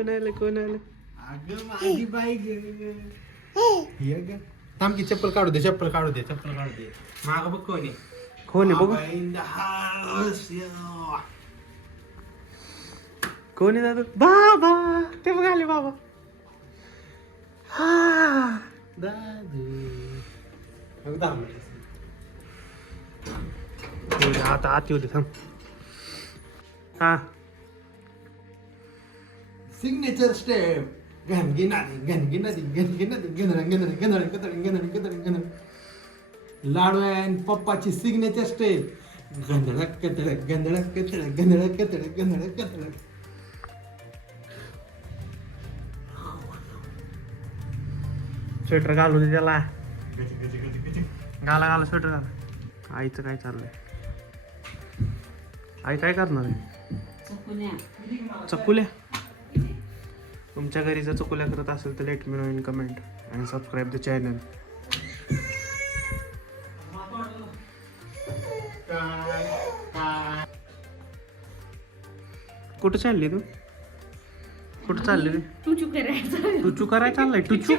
कोण आलं अगं माझी बाई ग थांब की चप्पल काढू दे माग बघ कोणी कोण आहे बघू कोण आहे दादू बाबा ते बघ आले बाबा हा आता आत येऊ दे थांब हा सिग्नेचर स्टेप लाडू आहे पप्पाची सिग्नेचर स्टेप गंधडक कतडक गंधडक कतडक गंधडक कतडक गंधडक कतडक स्वेटर घालू दे त्याला घाला स्वेटर घाला आईचं काय चाललंय आई काय करणार आहे चकुल्या तुमच्या घरी जर चकुल्या करत असेल तर let me know in comment आणि सबस्क्राईब द चॅनल कुठं चालली तू कुठं चालली रे टुचू करायला चाललाय टुचू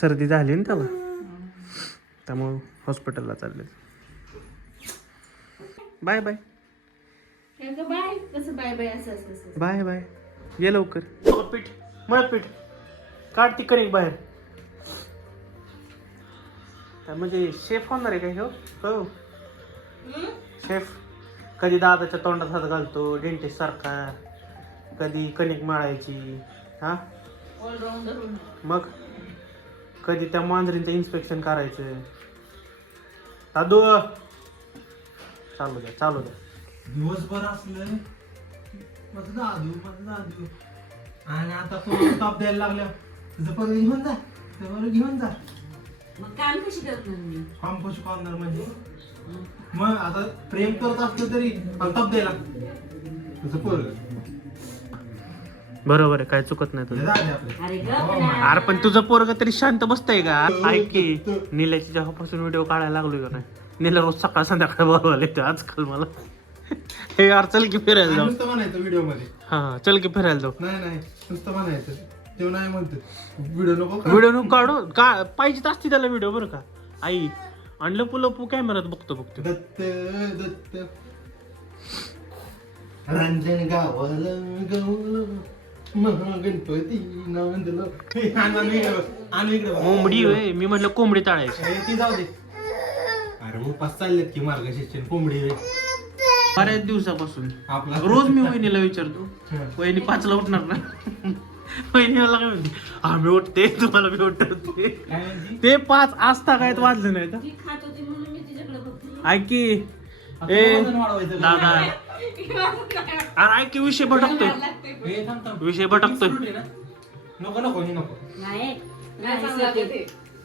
सर्दी झाली ना त्याला त्यामुळं हॉस्पिटलला चालले बाय बाय बाय कसं बाय बाय असं बाय बाय ये लवकर पीठ मळपीठ काढ ती कणिक बाहेर म्हणजे शेफ होणार आहे काय हो शेफ कधी दादाच्या तोंडात हात घालतो डेंटिस्ट सारखा कधी कणिक मळायची हा मग कधी त्या मांजरींचं इन्स्पेक्शन करायचं दादू चालू द्या दिवसभर असलं माझं दादू आणि आता कोण ताप द्यायला लागल्या तुझं परत घेऊन जा मग काम कशी करणार मी काम कशी करणार म्हणजे मग आता प्रेम करत असलं तरी ताप द्यायला तुझं पोरग बरोबर आहे काय चुकत नाही तुझं अरे अरे पण तुझं पोरग तरी शांत बसतंय का ऐक की नीलाची जेव्हापासून व्हिडिओ काढायला लागलोय का नाही नीला रोज सकाळ संध्याकाळ बोलवायला येते आजकाल मला हे यार चल की फिरायला जाऊ नुसतं म्हणायचं व्हिडिओ मध्ये हा चल की फिरायला जाऊ नाही नुसतं म्हणायचं ते नाही म्हणतो व्हिडिओ नको व्हिडिओ नको काढू का पाहिजेच असती त्याला व्हिडिओ बरं का आई आणि लपू कॅमेरात बघतो दत्त रंजन गावाला गवलं महागणपती नांदलो इकडे कोंबडी होय मी म्हटलं कोंबडी ताळायची ती जाऊ दे अरे मग पाच चाललेत की मार्गशीर्ष कोंबडी बऱ्याच दिवसापासून आपला रोज मी वहिनीला विचारतो वहिनी 5ला उठणार ना वहिनी मला काय म्हणते आम्ही उठते तुम्हाला मी उठवते ते 5 आजता काय वाजलं नाही ती खात होती म्हणून मी तिच्याकडे बघते ऐक की ए दादा अरे ऐक की विषय भटकतोय नको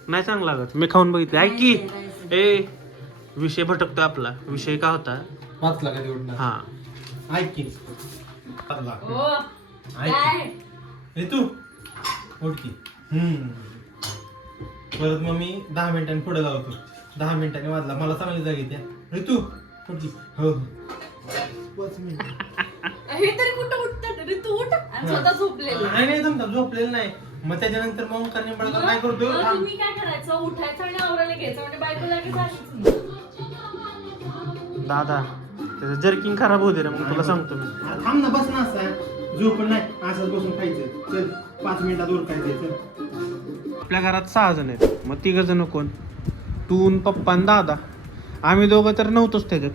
नाही चांगलं लागत मी खाऊन बघितलं ऐक की ए विषय भटकतोय आपला विषय का होता 5 लाख उठणार हा ऐक की 5 लाख ऐक तू उठ की परत मग मी 10 मिनिटांनी पुढे लावतो 10 मिनिटांनी वाजला मला चांगली जागा येते रे तू उठ की हो 5 मिनिट हे तरी कुठं उठतात रे तू उठ आणि स्वतः झोपलेला नाही झोपलेलं नाही मग त्याच्यानंतर मग करणे काय करतो तुम्ही काय करायचं उठायचं आणि आवरायला घ्यायचं म्हणजे बायको लागेल दादा त्याचं जर्किंग खराब होते रे मग तुला सांगतो मी थांब ना बस ना असं झोप पण नाही असंच बसून खायचं चल 5 मिनिटात उरकायचं चल आपल्या घरात 6 जण आहेत मग 3 जण कोण तू पप्पा आणि दादा आम्ही दोघं तर नव्हतोच त्याच्यात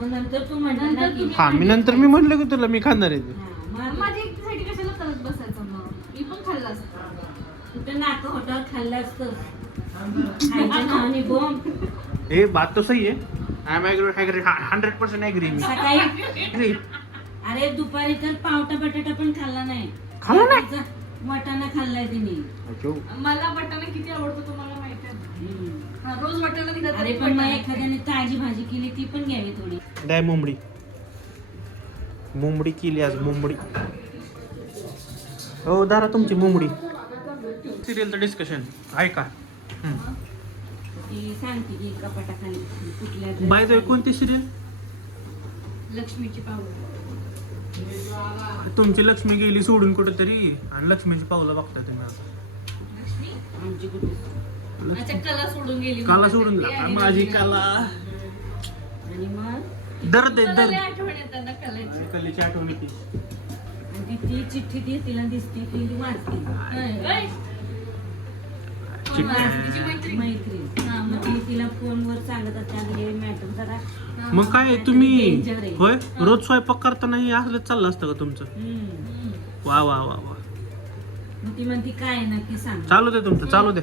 मग नंतर तू म्हणणार की हा मी नंतर मी म्हटलं की तुला मी खाणार आहे माझी एकटीसाठी कशाला करत बसायचं मग मी पण खाल्लं असतं कुठे नातं होतं खाल्लं असतं खायच्या नावाने बॉम्ब ए बात तो सही है आई एम एग्री 100% एग्री मी सकाळी अरे दुपारी तर पावटा बटाटा पण खाल्ला नाही खाल्ला नाही? वाटाणा खाल्लाय तिने मला वाटाणा किती आवडतो तुम्हाला माहिती आहे रोज वाटाणा निघत अरे पण मग एखाद्याने ताजी भाजी केली ती पण घ्यावी थोडी दाय मुंबडी केली आज मुंबडी हो दारा तुमची मुंबडी सिरियलचं डिस्कशन ऐका ती सांगते की कपाटाखाली कुठल्या बाय द वे कोणती सिरियल लक्ष्मीची पावडर तुमची लक्ष्मी गेली सोडून कुठेतरी आणि लक्ष्मीची पावलं बघताय तुम्ही आता. आमची कुठे अच्छा कला सोडून गेली काला सोडून दिला. माझी काला आणि मग दर्द आहे मला लय दर्द. आठवण येते ना कलेची. कलेची आठवण येते. आणि ती चिठ्ठी ती तिला दिसती ती वाचते ओय. कोण वाचतीची मैत्रीण? मैत्रीण हा, मग ती तिला फोनवर सांगत असते मॅडम जरा मग काय तुम्ही Danger आहे. होय रोज स्वयंपाक करताना हे असलं चाललं असतं का तुमचं? हम्म. वा वा वा वा मग ती म्हणती काय नक्की सांग चालू दे तुमचं चालू दे.